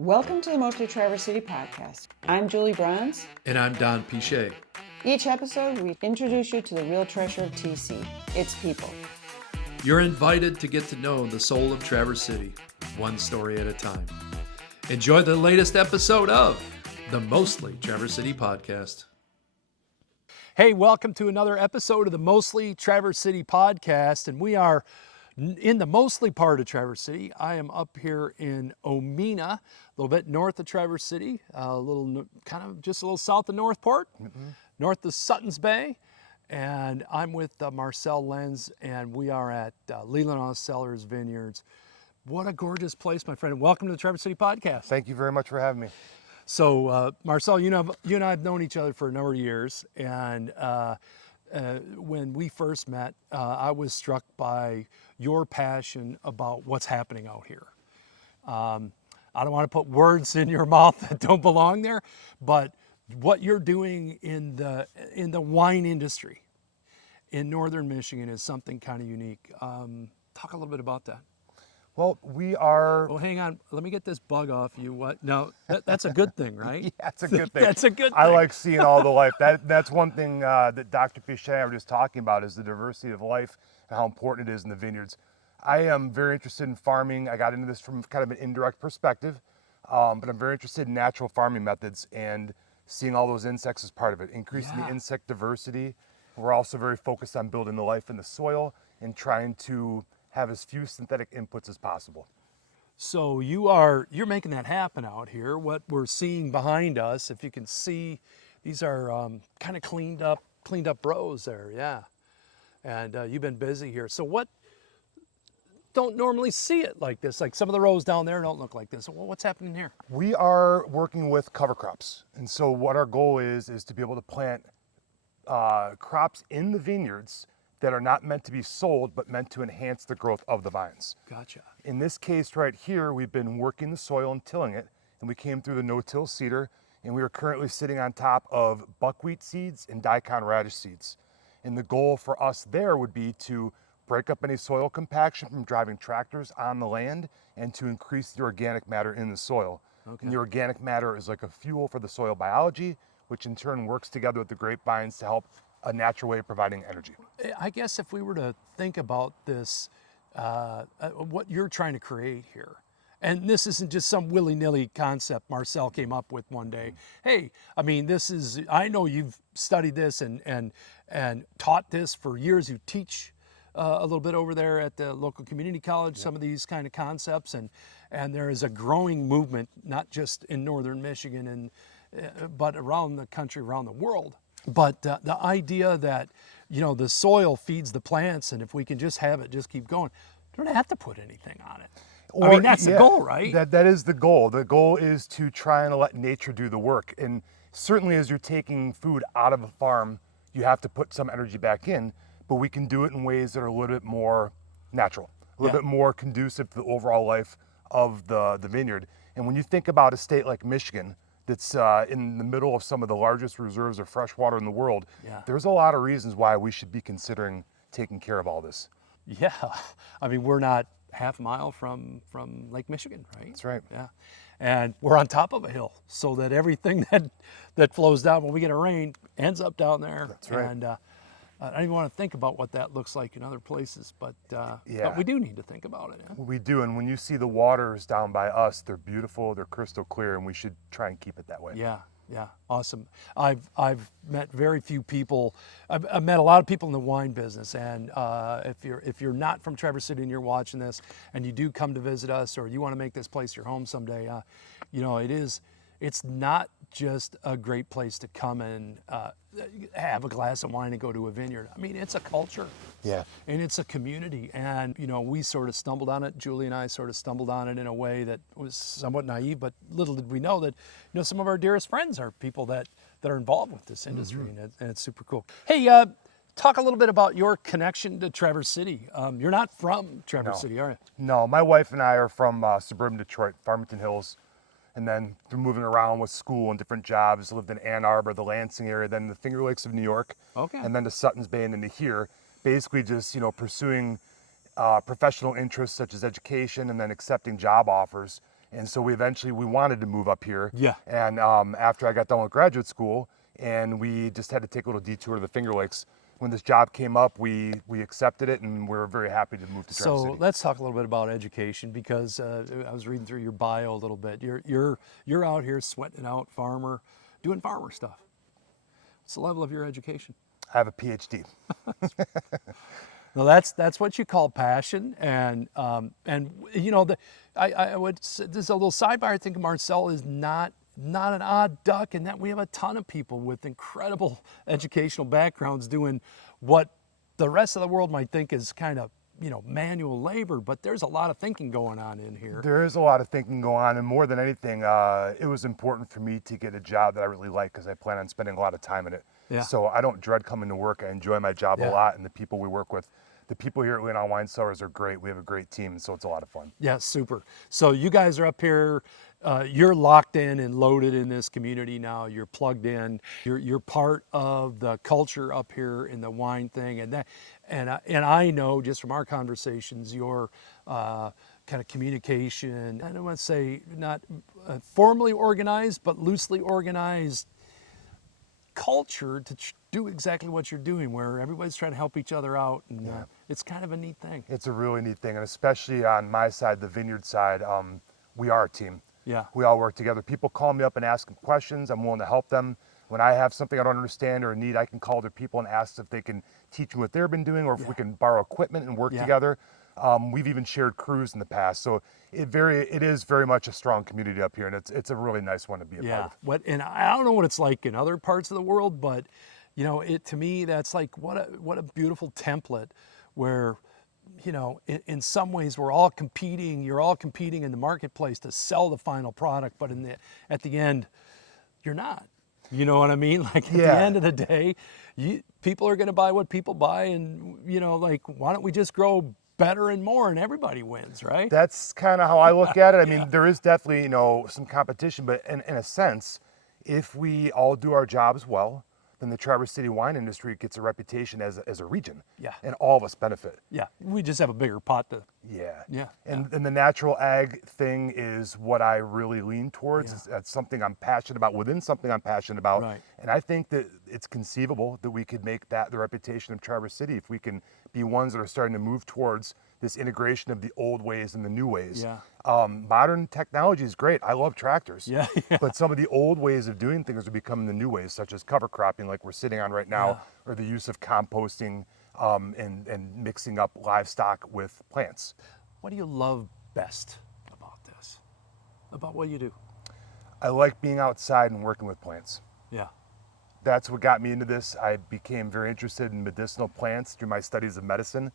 Welcome to the Mostly Traverse City podcast. I'm Julie Bronze. And I'm Don Pichet. Each episode, we introduce you to the real treasure of TC, its people. You're invited to get to know the soul of Traverse City, one story at a time. Enjoy the latest episode of the Mostly Traverse City podcast. Hey, welcome to another episode of the Mostly Traverse City podcast, and we are in the mostly part of Traverse City. I am up here in Omena, a little bit north of Traverse City, a little south of Northport, north of Sutton's Bay. And I'm with Marcel Lenz, and we are at Leelanau Cellar Vineyards. What a gorgeous place, my friend. Welcome to the Traverse City podcast. Thank you very much for having me. So, Marcel, you and I have known each other for a number of years, and when we first met, I was struck by your passion about what's happening out here. I don't want to put words in your mouth that don't belong there, but what you're doing in the wine industry in northern Michigan is something kind of unique. Talk a little bit about that. Well, we are... Oh, hang on. Let me get this bug off you. What? No, that's a good thing, right? Yeah, it's a good thing. That's a good thing. I like seeing all the life. That's one thing that Dr. Pichet and I were just talking about, is the diversity of life and how important it is in the vineyards. I am very interested in farming. I got into this from kind of an indirect perspective, but I'm very interested in natural farming methods and seeing all those insects as part of it, increasing the insect diversity. We're also very focused on building the life in the soil and trying to have as few synthetic inputs as possible. So you're making that happen out here. What we're seeing behind us, if you can see, these are kind of cleaned up rows there, yeah. And you've been busy here. So what? Don't normally see it like this. Like some of the rows down there don't look like this. Well, what's happening here? We are working with cover crops, and so what our goal is to be able to plant crops in the vineyards that are not meant to be sold, but meant to enhance the growth of the vines. Gotcha. In this case right here, we've been working the soil and tilling it, and we came through the no-till cedar, and we are currently sitting on top of buckwheat seeds and daikon radish seeds. And the goal for us there would be to break up any soil compaction from driving tractors on the land and to increase the organic matter in the soil. Okay. And the organic matter is like a fuel for the soil biology, which in turn works together with the grapevines to help a natural way of providing energy. I guess if we were to think about this, what you're trying to create here, and this isn't just some willy-nilly concept Marcel came up with one day. Hey, I mean, I know you've studied this and taught this for years. You teach a little bit over there at the local community college, some of these kind of concepts, and there is a growing movement, not just in northern Michigan but around the country, around the world. But the idea that, the soil feeds the plants, and if we can just have it just keep going, don't have to put anything on it. I mean, that's the goal, right? That is the goal. The goal is to try and let nature do the work. And certainly as you're taking food out of a farm, you have to put some energy back in, but we can do it in ways that are a little bit more natural, a little bit more conducive to the overall life of the vineyard. And when you think about a state like Michigan, that's in the middle of some of the largest reserves of fresh water in the world, there's a lot of reasons why we should be considering taking care of all this. Yeah, I mean, we're not half a mile from Lake Michigan, right? That's right. Yeah, and we're on top of a hill, so that everything that flows down when we get a rain ends up down there. That's right. And I don't even want to think about what that looks like in other places, but we do need to think about it. Yeah? We do, and when you see the waters down by us, they're beautiful, they're crystal clear, and we should try and keep it that way. Yeah, awesome. I've met very few people. I've met a lot of people in the wine business, and if you're not from Traverse City and you're watching this, and you do come to visit us, or you want to make this place your home someday, it's not just a great place to come and have a glass of wine and go to a vineyard. I mean, it's a culture. Yeah. And it's a community. And, we sort of stumbled on it. Julie and I sort of stumbled on it in a way that was somewhat naive, but little did we know that, some of our dearest friends are people that are involved with this industry, and it's super cool. Hey, talk a little bit about your connection to Traverse City. You're not from Traverse City, are you? No, my wife and I are from suburban Detroit, Farmington Hills. And then through moving around with school and different jobs, lived in Ann Arbor, the Lansing area, then the Finger Lakes of New York, and then to Sutton's Bay and into here. Basically just, pursuing professional interests such as education and then accepting job offers And so we wanted to move up here. Yeah. And after I got done with graduate school, and we just had to take a little detour to the Finger Lakes. When this job came up, we accepted it, and we're very happy to move to Traverse City. So let's talk a little bit about education, because I was reading through your bio a little bit. You're out here sweating it out, farmer, doing farmer stuff. What's the level of your education? I have a PhD. Well, that's what you call passion, and you know, I would say, this is a little sidebar. I think Marcel is not an odd duck, in that we have a ton of people with incredible educational backgrounds doing what the rest of the world might think is kind of, you know, manual labor, but there's a lot of thinking going on in here. There is a lot of thinking going on, and more than anything, it was important for me to get a job that I really like, because I plan on spending a lot of time in it. Yeah. So I don't dread coming to work. I enjoy my job Yeah. a lot, and the people we work with. The people here at Leelanau Wine Cellars are great. We have a great team, so it's a lot of fun. Yeah, super. So you guys are up here, you're locked in and loaded in this community now. You're plugged in. You're part of the culture up here in the wine thing, and I know just from our conversations, your kind of communication. I don't want to say not formally organized, but loosely organized culture to do exactly what you're doing, where everybody's trying to help each other out, and it's kind of a neat thing. It's a really neat thing, and especially on my side, the vineyard side, we are a team. Yeah. We all work together. People call me up and ask questions. I'm willing to help them. When I have something I don't understand or need, I can call other people and ask if they can teach me what they've been doing, or if we can borrow equipment and work together. We've even shared crews in the past, so it is very much a strong community up here, and it's a really nice one to be a part of. And I don't know what it's like in other parts of the world, but you know, to me, that's like what a beautiful template, where, you know, in some ways we're all competing. You're all competing in the marketplace to sell the final product, but at the end, you're not. You know what I mean? Like at the end of the day, people are going to buy what people buy, and you know, like, why don't we just grow better and more, and everybody wins, right? That's kind of how I look at it. I mean, there is definitely, you know, some competition, but in a sense, if we all do our jobs well, then the Traverse City wine industry gets a reputation as a region. Yeah. And all of us benefit. Yeah, we just have a bigger pot to. Yeah. And the natural ag thing is what I really lean towards. That's something I'm passionate about within something I'm passionate about. Right. And I think that it's conceivable that we could make that the reputation of Traverse City if we can be ones that are starting to move towards this integration of the old ways and the new ways. Yeah. Modern technology is great. I love tractors. Yeah. But some of the old ways of doing things are becoming the new ways, such as cover cropping, like we're sitting on right now, or the use of composting and mixing up livestock with plants. What do you love best about this? About what you do? I like being outside and working with plants. Yeah. That's what got me into this. I became very interested in medicinal plants through my studies of medicine.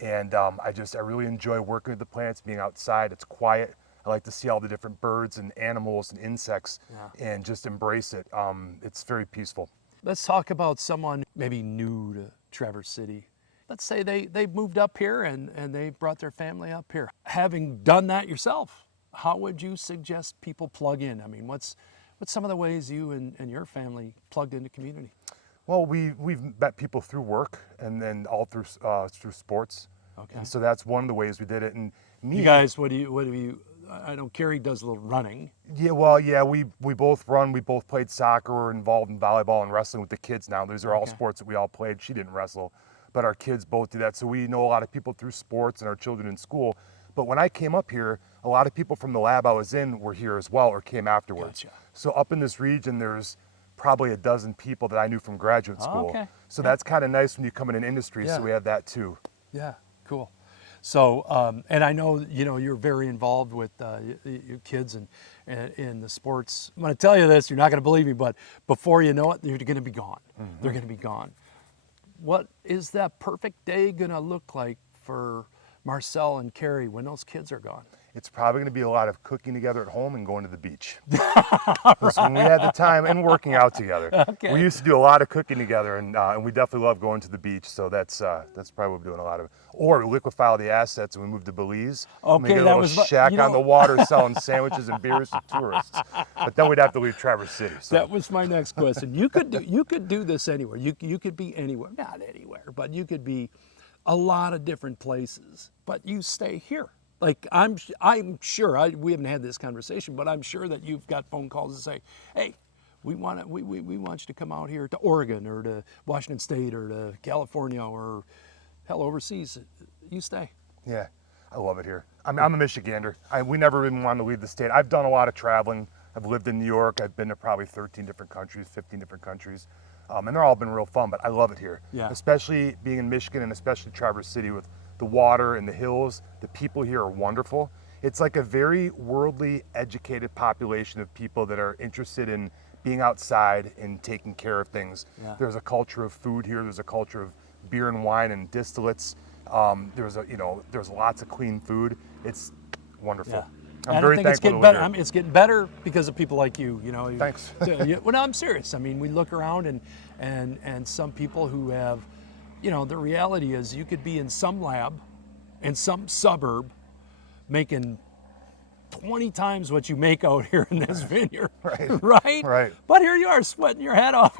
And I really enjoy working with the plants, being outside. It's quiet. I like to see all the different birds and animals and insects and just embrace it. It's very peaceful. Let's talk about someone maybe new to Traverse City. Let's say they moved up here and they brought their family up here. Having done that yourself, how would you suggest people plug in? I mean, what's some of the ways you and your family plugged into community? Well, we've met people through work, and then all through sports. Okay. And so that's one of the ways we did it. And me, you guys, what do you? I know Carrie does a little running. Yeah, well, we both run. We both played soccer. We're involved in volleyball and wrestling with the kids now. These are all sports that we all played. She didn't wrestle, but our kids both do that. So we know a lot of people through sports and our children in school. But when I came up here, a lot of people from the lab I was in were here as well, or came afterwards. Gotcha. So up in this region, there's probably a dozen people that I knew from graduate school. Okay. So that's kind of nice when you come in an industry. Yeah. So we have that too. Yeah, cool. So, and I know, you know, you're very involved with your kids and in the sports. I'm going to tell you this, you're not going to believe me, but before you know it, they're going to be gone. Mm-hmm. They're going to be gone. What is that perfect day going to look like for Marcel and Carrie when those kids are gone? It's probably going to be a lot of cooking together at home and going to the beach. Because when we had the time, and working out together. Okay. We used to do a lot of cooking together, and we definitely love going to the beach. So that's probably what we're doing a lot of. Or we liquefy the assets and we move to Belize. Okay, we get a that little was shack you know, on the water selling sandwiches and beers to tourists. But then we'd have to leave Traverse City. So. That was my next question. You could do this anywhere. You could be anywhere, not anywhere, but you could be a lot of different places. But you stay here. Like I'm sure we haven't had this conversation, but I'm sure that you've got phone calls that say, "Hey, we want you to come out here to Oregon or to Washington State or to California or hell overseas. You stay." Yeah, I love it here. I'm a Michigander. We never even wanted to leave the state. I've done a lot of traveling. I've lived in New York. I've been to probably 13 different countries, 15 different countries. And they're all been real fun, but I love it here. Yeah. Especially being in Michigan and especially Traverse City with the water and the hills. The people here are wonderful. It's like a very worldly, educated population of people that are interested in being outside and taking care of things. Yeah. There's a culture of food here. There's a culture of beer and wine and distillates. There's lots of clean food. It's wonderful. Yeah. I'm very thankful it's getting to live better. here. I mean, it's getting better because of people like you. You know. Thanks. Well, no, I'm serious. I mean, we look around and some people who have, the reality is you could be in some lab, in some suburb, making 20 times what you make out here in this vineyard. Right. Right. Right. But here you are, sweating your head off.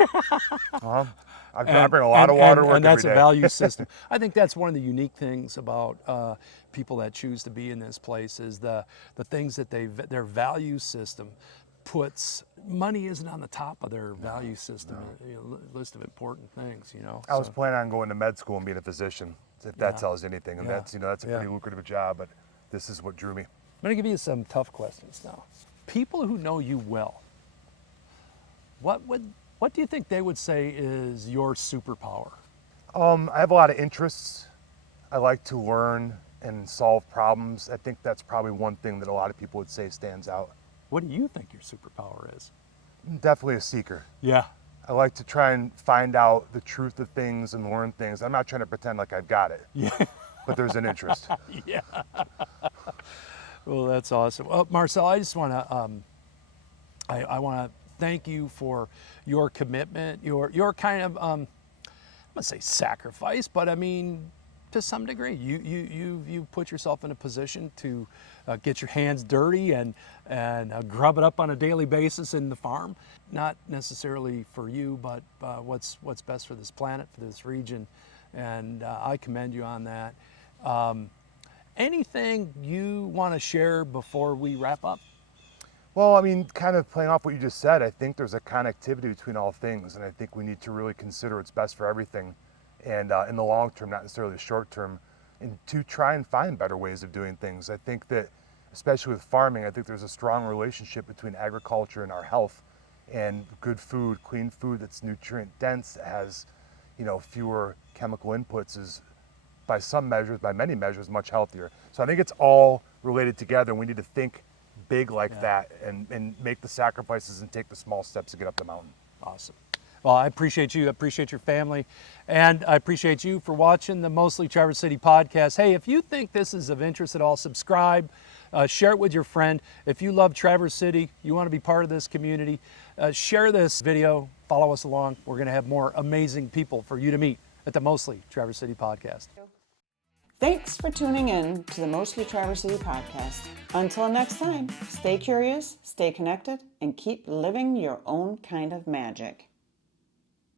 I bring a lot of water to work and that's every a day. value system. I think that's one of the unique things about people that choose to be in this place is the things that their value system puts. Money isn't on the top of their value system list of important things. I was planning on going to med school and being a physician, if that Yeah. tells you anything. And Yeah. that's a Yeah. pretty lucrative job, but this is what drew me. I'm going to give you some tough questions now. People who know you well, what do you think they would say is your superpower? I have a lot of interests. I like to learn and solve problems. I think that's probably one thing that a lot of people would say stands out. What do you think your superpower is? I'm definitely a seeker. Yeah. I like to try and find out the truth of things and learn things. I'm not trying to pretend like I've got it, Yeah. but there's an interest. Yeah. Well, that's awesome. Well, Marcel, I just want to I want to thank you for your commitment, your kind of I'm gonna say sacrifice, but I mean to some degree, you put yourself in a position to get your hands dirty and grub it up on a daily basis in the farm. Not necessarily for you, but what's best for this planet, for this region, and I commend you on that. Anything you want to share before we wrap up? Well, I mean, kind of playing off what you just said, I think there's a connectivity between all things, and I think we need to really consider what's best for everything, and in the long term, not necessarily the short term, and to try and find better ways of doing things. I think that, especially with farming, I think there's a strong relationship between agriculture and our health, and good food, clean food that's nutrient dense, has, fewer chemical inputs is, by some measures, by many measures, much healthier. So I think it's all related together, and we need to think big like that and make the sacrifices and take the small steps to get up the mountain. Awesome. Well, I appreciate you. I appreciate your family. And I appreciate you for watching the Mostly Traverse City podcast. Hey, if you think this is of interest at all, subscribe, share it with your friend. If you love Traverse City, you want to be part of this community, share this video, follow us along. We're going to have more amazing people for you to meet at the Mostly Traverse City podcast. Thanks for tuning in to the Mostly Traverse City podcast. Until next time, stay curious, stay connected, and keep living your own kind of magic.